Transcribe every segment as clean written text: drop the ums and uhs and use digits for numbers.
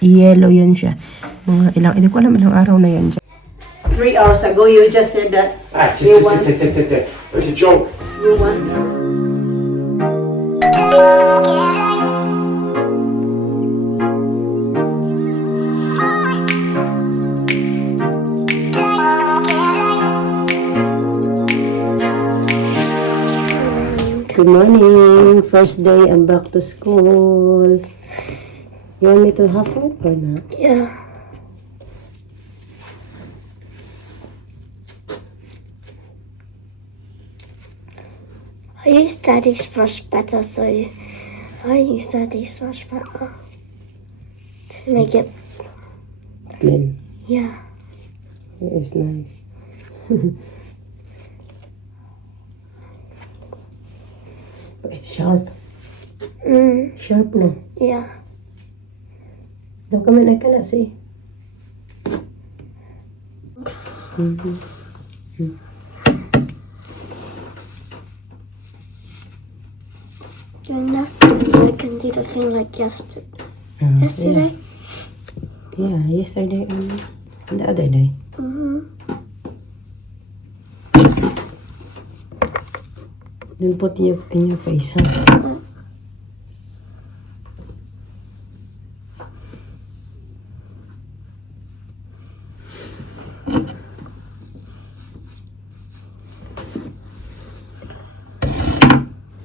Yellow yun siya. Mga ilang, hindi ko alam ilang araw na yan dyan. 3 hours ago, you just said that It's a joke. you want... Good morning! First day, I'm back to school. You want me to have food or not? Yeah. I use Daddy's brush better, so I use Daddy's brush better to make it. Clean. Yeah. It is nice. But it's sharp. Sharp, no? Yeah. Don't come in, I cannot see. Doing nothing, so I can do the thing like yesterday. Yeah, yesterday and the other day. Don't put you in your face, huh?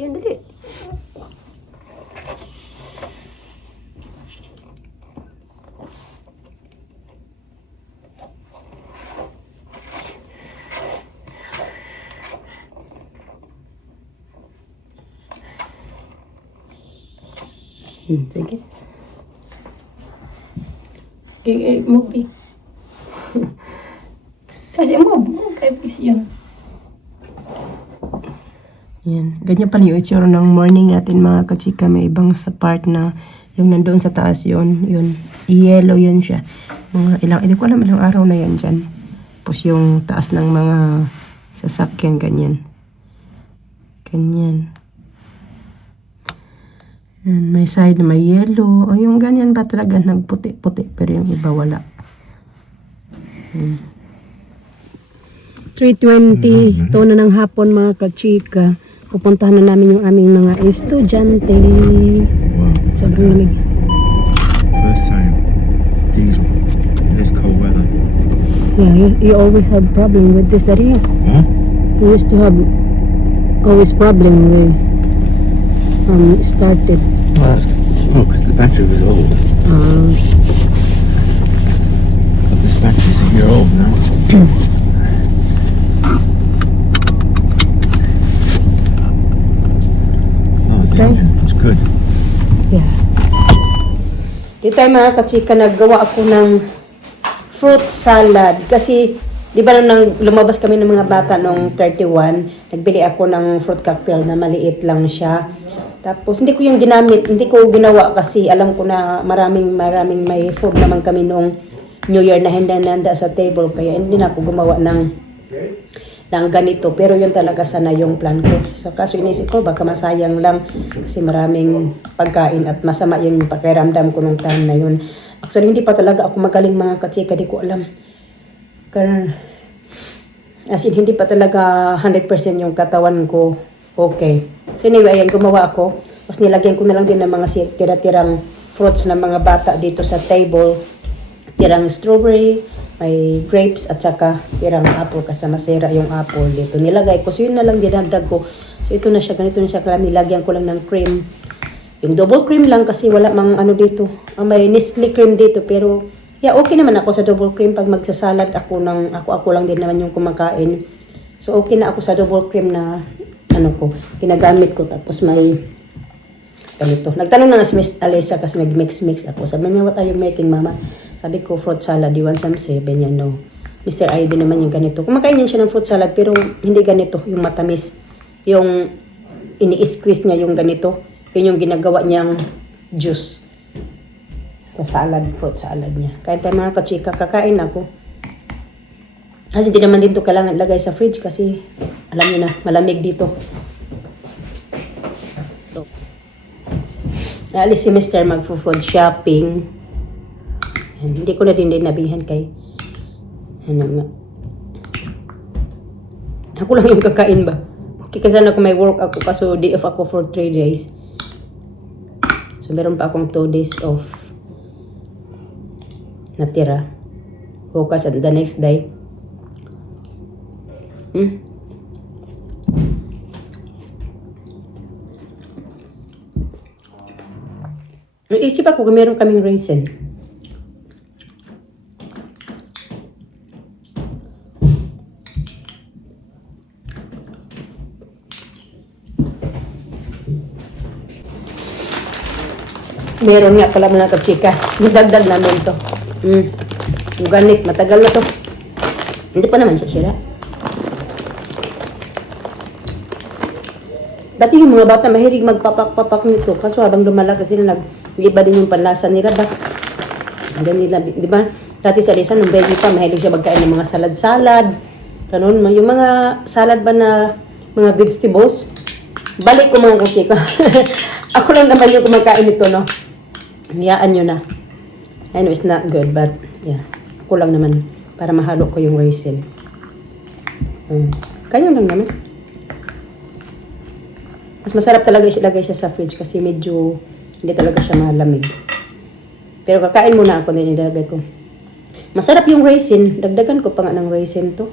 Yan, dali. Sige. Okay, move eh. Kasi move. Kahit kasi yan. Yan. Ganyan pala yung itsura ng morning natin mga kachika. May ibang sa part na yung nandoon sa taas yun. Yun. Yellow yun siya. Mga ilang, hindi ko alam ilang araw na yan dyan. Tapos yung taas ng mga sasakyan ganyan. Ganyan. Yan, may side na may yellow. O yung ganyan ba talaga nagputi-puti. Pero yung iba wala. 3:20. Ito na ng hapon mga kachika. Pupuntahan na namin yung aming mga estudyante. Wow. Sobrang lamig. First time diesel in this cold weather. Yeah, you always have problem with this, Daddy. Huh? You used to have always problem with started. Because the battery was old. But this battery's a year old now. The engine was good. Yeah. Dito tayo mga kachika, naggawa ako ng fruit salad. Kasi, di ba nung lumabas kami ng mga bata nung 31, nagbili ako ng fruit cocktail na maliit lang siya. Tapos, hindi ko yung ginamit, hindi ko ginawa kasi alam ko na maraming may food naman kami nung New Year na hindi nanda sa table. Kaya hindi na ako gumawa ng ganito. Pero yun talaga sana yung plan ko. So, kaso inisip ko, baka masayang lang kasi maraming pagkain at masama yung pakiramdam ko nung time na yun. Actually, hindi pa talaga ako magaling mga kachika, di ko alam. As in, hindi pa talaga 100% yung katawan ko okay. So anyway, ayan, gumawa ako. Tapos nilagyan ko na lang din ng mga tira-tirang fruits ng mga bata dito sa table. Tirang strawberry, may grapes, at saka tirang apple kasi masira yung apple dito. Nilagay ko. So yun na lang dinagdag ko. So ito na siya, ganito na siya. Kaya nilagyan ko lang ng cream. Yung double cream lang kasi wala mang ano dito. May Nestle cream dito pero yeah, okay naman ako sa double cream pag magsasalad ako lang din naman yung kumakain. So okay na ako sa double cream na ginagamit ko. Tapos may ganito. Nagtanong na si Miss Alisa kasi nag-mix ako. Sabi niya, what are you making, Mama? Sabi ko, fruit salad. You want some? Sabi niya, no. Mr. Aido naman yung ganito. Kumakain niya siya ng fruit salad pero hindi ganito, yung matamis. Yung ini-squeeze niya yung ganito. Yun yung ginagawa niyang juice. Sa salad, fruit salad niya. Kaya tayo mga kachika, kakain ako. Kasi hindi naman dito kailangan lagay sa fridge kasi alam niyo na, malamig dito. So, naalis si Mr. magfo-food shopping. Hindi ko na din nabihan kay ano nga. Ako lang yung kakain ba? Okay, kasi sana kung may work ako kaso day off ako for 3 days. So meron pa akong 2 days off natira. Focus on the next day. Naisip ako kung meron kaming raisin. Meron nga pala mga kachika. Nagdagdag namin to. Organic. Matagal na to. Hindi pa naman siya sira. Dati yung mga bata mahilig magpapak-papak nito. Kaso habang lumalaki sila, nag-iba din yung panlasa nila ba? Hanggang nila, di ba? Dati sa Lisa, nung baby pa, mahilig siya magkain ng mga salad-salad. Ganun, yung mga salad ba na mga vegetables, balik ko mga kachika. Ako lang naman yung kumakain nito, no? Hayaan nyo na. I know it's not good, but yeah. Ako lang naman para mahalo ko yung raisin. Kayo lang naman. Mas masarap talaga ilagay siya sa fridge kasi medyo hindi talaga siya malamig. Pero kakain muna ako din ilalagay ko. Masarap yung raisin. Dagdagan ko pa nga ng raisin to.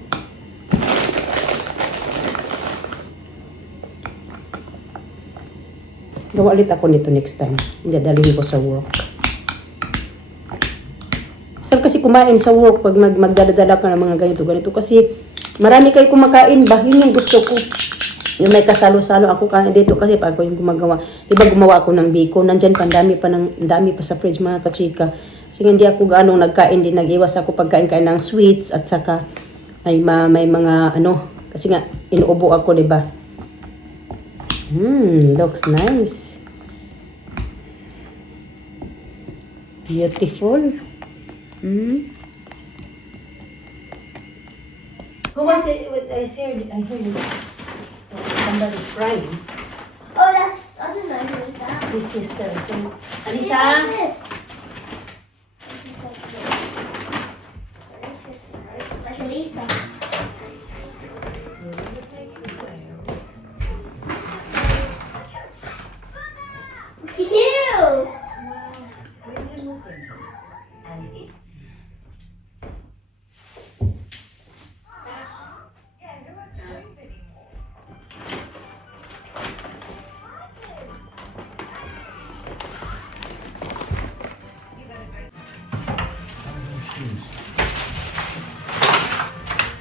Gawa ulit ako nito next time. Hindi, dalhin ko sa work. Sarap kasi kumain sa work pag magdadala ka ng mga ganito. Kasi marami kayo kumakain ba? Yun yung gusto ko. Yung may kasalo-salo ako kain dito kasi pa ako yung gumagawa. Diba gumawa ako ng bacon. Nandyan pa, dami pa sa fridge mga kachika. Kasi hindi ako gaano nagkain din. Nag-iwas ako pagkain-kain ng sweets at saka may mga ano. Kasi nga, inuubo ako, diba? Looks nice. Beautiful. Who was it? I heard it. Somebody's crying. Oh, I don't know who is that. His sister. Who is Alisa? this? That's Elisa. Ew!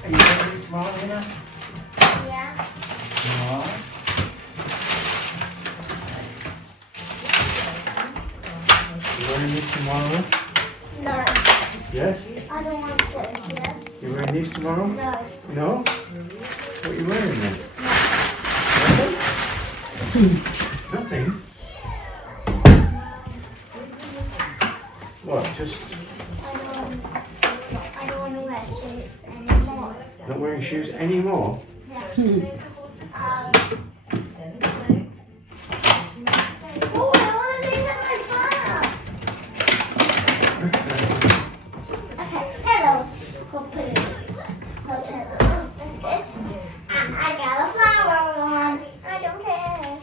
Are you wearing small, Hannah? Yeah. No. You wearing this tomorrow? No, Yes? I don't want to. Yes. You wearing these tomorrow? No. No? What are you wearing then? Nothing? What, just I don't want to wear shoes anymore. not wearing shoes anymore? Yeah. Oh, I want to leave it like that. Okay, pillows. We'll put it in. Put pillows. That's good. And I got a flower one. I don't care.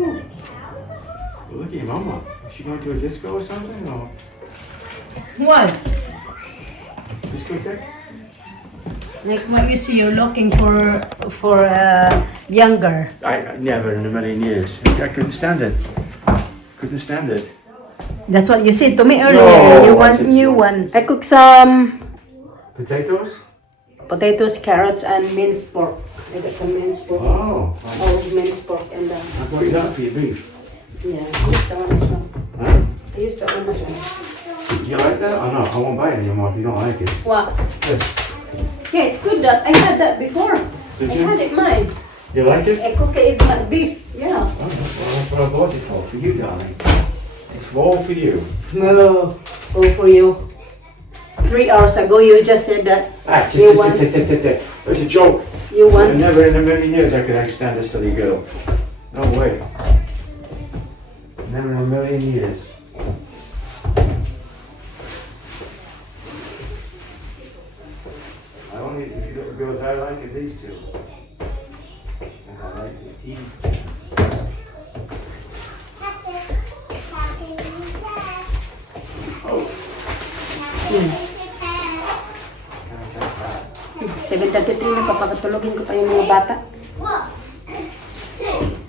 Well, look at your mama. Is she going to a disco or something? Or What? discotheque? Like what you see, you're looking for younger. I never in a million years. I couldn't stand it. Couldn't stand it. That's what you said to me earlier. No, You I want said new so. one. I cooked some Potatoes? potatoes, carrots, and minced pork. I got some minced pork. Oh, Oh, minced pork and I bought you that for your beef. yeah, I used that one as well. Huh? I used that one as well. You like that? Oh no, I won't buy it anymore if you don't like it. What? Yes. Yeah, it's good that I had that before. Did I you? had it mine. You like it? I cook it like beef. Yeah. Oh, well, that's what I bought it for you, darling. It's all for you. No, all for you. 3 hours ago, you just said that Ah, You want- it's a joke. you want. Never in a million years I could understand this silly girl. No way. Never in a million years. I only, if you look girls, I like it, these two. And I like the teeth. Catch it. Catching the cat. Oh, Catching the cat. can't catch that. 7:33 na, papakatulogin ko pa yung mga bata. 1, 2.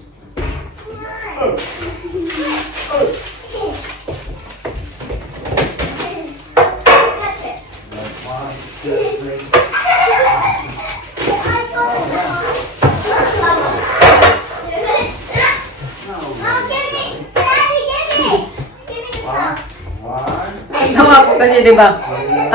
Catch it. One, two, three. Mom, give me! Daddy, give me! Give me the phone. One. Ginawa ko kasi, di ba?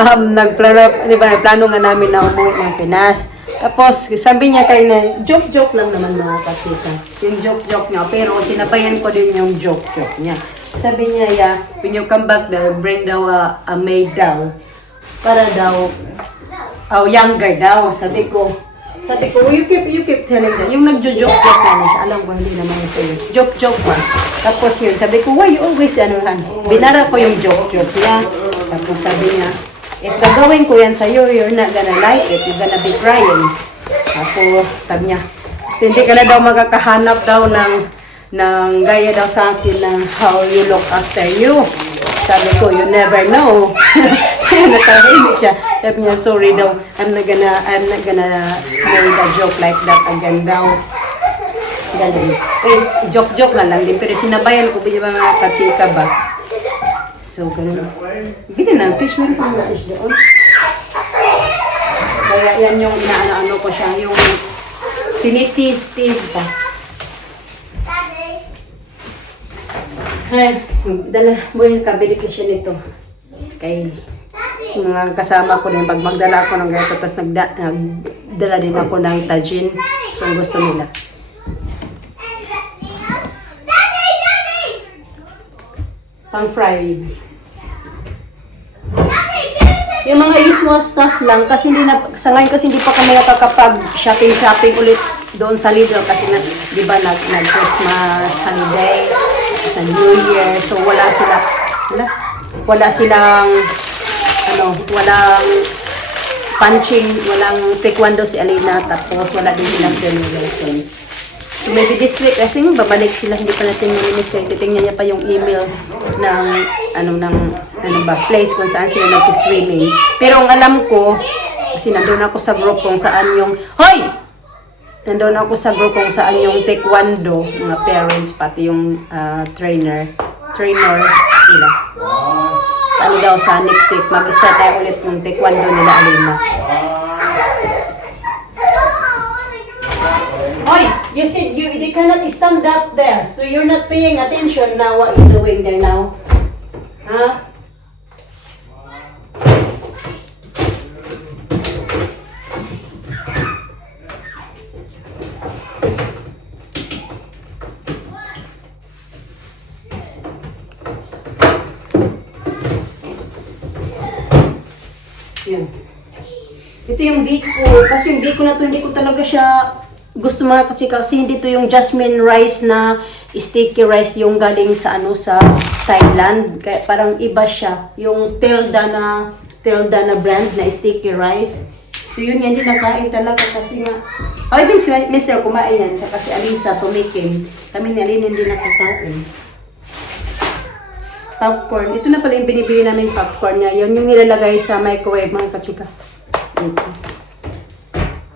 Nagplano nga namin na umuwi ng Pinas. Tapos, sabi niya kayo na, joke-joke lang naman mga kasita. Yung joke-joke niya. Pero sinabayan ko din yung joke-joke niya. Sabi niya, yeah, when you come back there, bring daw a maid daw. Para daw, younger daw. Sabi ko, you keep telling that. Yung nagjo-joke-joke na siya. Alam ko, hindi naman yung serious. Joke-joke ba? Tapos yun, sabi ko, why you always, binara ko yung joke-joke niya. Tapos sabi niya, if gagawin ko yan sa'yo, you're not gonna like it. You're gonna be crying. Tapos, sabi niya, kasi hindi ka na daw makakahanap daw ng gaya daw sa akin ng how you look after you. Sabi ko, you never know. Natahimik siya. Sabi niya, sorry daw, I'm not gonna make a joke like that again daw. Ganun. Eh, joke-joke na lang din. Pero sinabayan ko, hindi ba mga kachika ba? So, ganun. Bigyan na, fish, meron pa mga fish doon. Kaya yan yung inaano-ano ko siya, yung tinitis-tis ba. Daddy. Ay, dala mo yung kabili ko siya nito. Kay Daddy. mga kasama ko din, pag magdala ako ng gato, tapos nagdala din ako ng tajin. So, ang gusto nila. Daddy, Daddy. Pang-fried. Daddy, give it to Yung mga usual stuff lang, kasi sa ngayon kasi hindi pa kami nakakapag-shopping ulit doon sa Lidl kasi di ba nag-Christmas holiday, sa New Year, so wala silang walang punching, walang taekwondo si Alina, tapos wala din silang swimming lessons. So maybe this week, I think, babalik sila, hindi pa natin minister, titingnan niya pa yung email ng place kung saan sila nag-swimming. Pero ang alam ko, kasi nandun ako sa group kung saan yung, nandun ako sa group kung saan yung taekwondo, mga parents, pati yung trainer nila. Sa daw, sa next week, mag-start tayo ulit yung taekwondo nila, Alina. You said they cannot stand up there, so you're not paying attention now what you're doing there now. Huh? Yan. Ito yung biko. Kasi yung biko na to, hindi ko talaga siya gusto mga kachika. Kasi hindi to yung jasmine rice na sticky rice yung galing sa sa Thailand. Kaya parang iba siya. Yung Tilda na brand na sticky rice. So yun yan, hindi nakain talaga kasi nga. Ay, din si Mr. kumain yan. Saka si Alisa tumikim. Kami ni Alina hindi nakakain. Popcorn. Ito na pala yung binibili namin popcorn niya. Yun yung nilalagay sa microwave, mga kachika.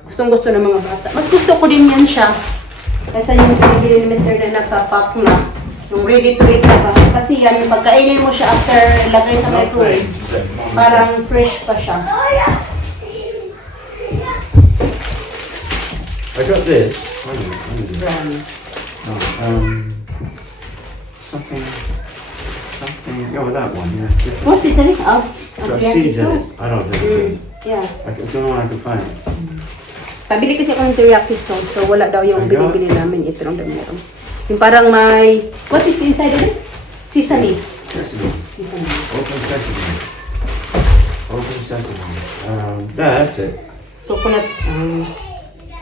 Gustong gusto ng mga bata. Mas gusto ko din yan siya. Kaysa yung binibili ni Mr. na nagpa-pack na. Yung ready to eat na ba. Kasi yan, yung pagkainin mo siya after lagay sa microwave, parang fresh pa siya. I got this. Brown. Something. Oh, that one, yeah. What's it? Oh, Got teriyaki seeds in it. sauce. I don't think. Yeah. It's the only one I can find. Pabili kasi ako ng teriyaki sauce, so wala daw yung Ayun. binibili namin. Ito lang daw meron. Yung parang may, what is inside of it? Sesame. Sesame. Sesame. Open sesame. Open sesame. That's it. Coconut.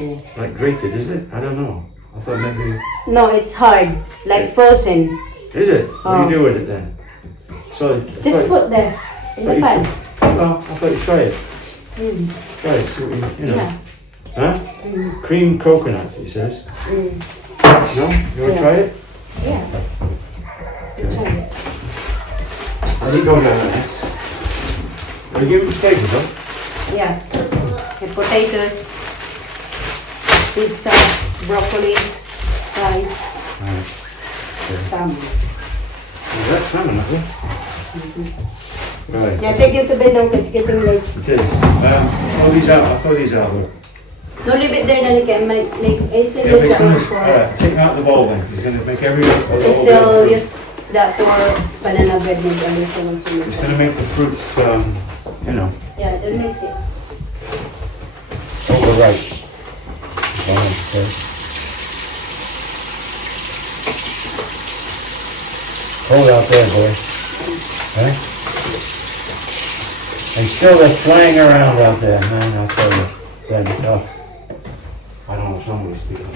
Yeah. Like grated, is it? I don't know. I thought maybe. No, it's hard. Like frozen. Is it? What do you do with it then? So Just put there. In the pan. Oh, I thought you try it. Mm. Try it. See what you know. Yeah. Huh? Mm. Cream coconut, he says. Mm. No? You want to Yeah. try it? Yeah. Try it. I think go down like this. Will you give me potatoes, huh? Yeah. And potatoes, pizza, broccoli, rice, Alright. salmon. Is that salmon, up there? Right. Yeah, take it to bed now. It's getting late. It is. Throw these out. I'll throw these out. Look. Don't leave it there, Danica. I still Yeah, use but that one it's for. gonna, take them out the bowl then. He's going to make every. I still use that for banana bread with Alisa once a It's week. going to make the fruit, you know, Yeah, that makes it. overripe. Hold out there, boy. Huh? And still they're flying around out there, man, I'll tell you. They're tough. I don't know if somebody's speaking.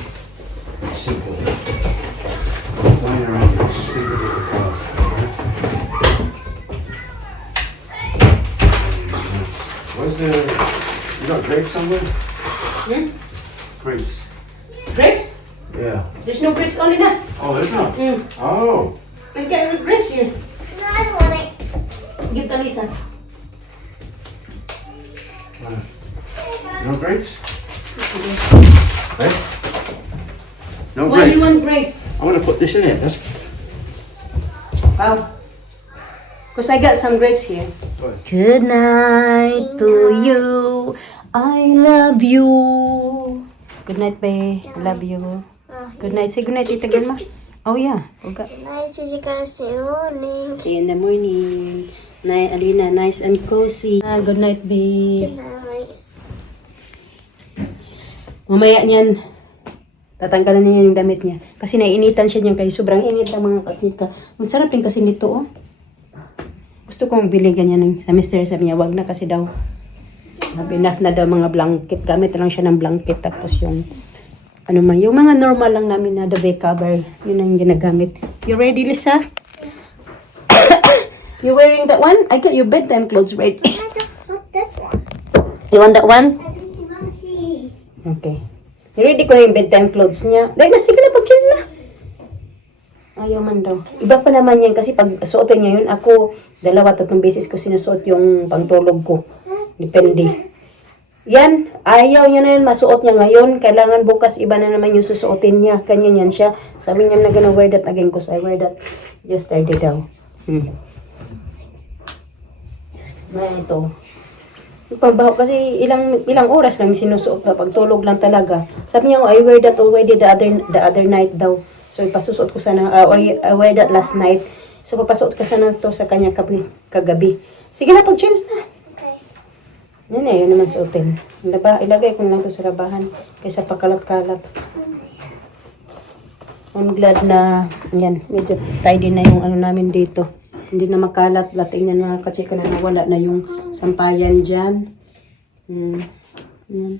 Simple. They're flying around with stupid little cars. Where's the... You got grapes somewhere? Hmm? Grapes. Grapes? Yeah. There's no grapes, only that. Oh, there's not? Mm. Oh. We got grapes here. No, I don't want it. Give to Alisa. No grapes? Eh? No Why do you grapes. want grapes? I'm gonna put this in it. That's Wow. Because I got some grapes here. What? Good night to you. I love you. Good night, babe. Love you. Good night. Say good night, Tita Grandma. Oh, yeah. Forgot. Nice to see you morning. See you in the morning. Night, Alina. Nice and cozy. Good night, babe. Night. Mamaya niyan, tatanggalan niya yung damit niya. Kasi naiinitan siya niyan kaya sobrang init ng mga katsika. Ang sarap din kasi nito, oh. Gusto kong bili ganyan ng sa mister. Sabi niya, wag na kasi daw. Enough na daw mga blanket. Gamit lang siya ng blanket. Tapos yung, ano man, yung mga normal lang namin na the bed cover. Yun ang ginagamit. You ready, Lisa? You wearing that one? I got your bedtime clothes ready. I just put this one. You want that one? I can see monkey. Okay. Ready ko na yung bedtime clothes niya. Dahil na, sige na, pag-change na. Ayaw man daw. Iba pa naman yan kasi pag suotin niya yun, ako 2-3 beses ko sinusuot yung pangtulog ko. Depende. Yan, ayaw niya na yan, masuot niya ngayon. Kailangan bukas iba na naman yung susuotin niya. Kanya yan siya. Sabi niya na gonna wear that again because I wear that yesterday daw. May ito. Pagbaho kasi ilang oras lang sinusuot na pagtulog lang talaga. Sabi niya, I wear that already the other night daw. So ipasusuot ko sana, I wear that last night. So papasuot ka sana to sa kanya kagabi. Sige na, pag-change na. Okay. Yan eh, yun naman suotin. Ilagay ko lang to sa labahan kaysa pakalat-kalat. I'm glad na, yan, medyo tidy na yung ano namin dito. Hindi na makalat. Tingnan mga katsika na nawala na yung sampayan dyan. Yan.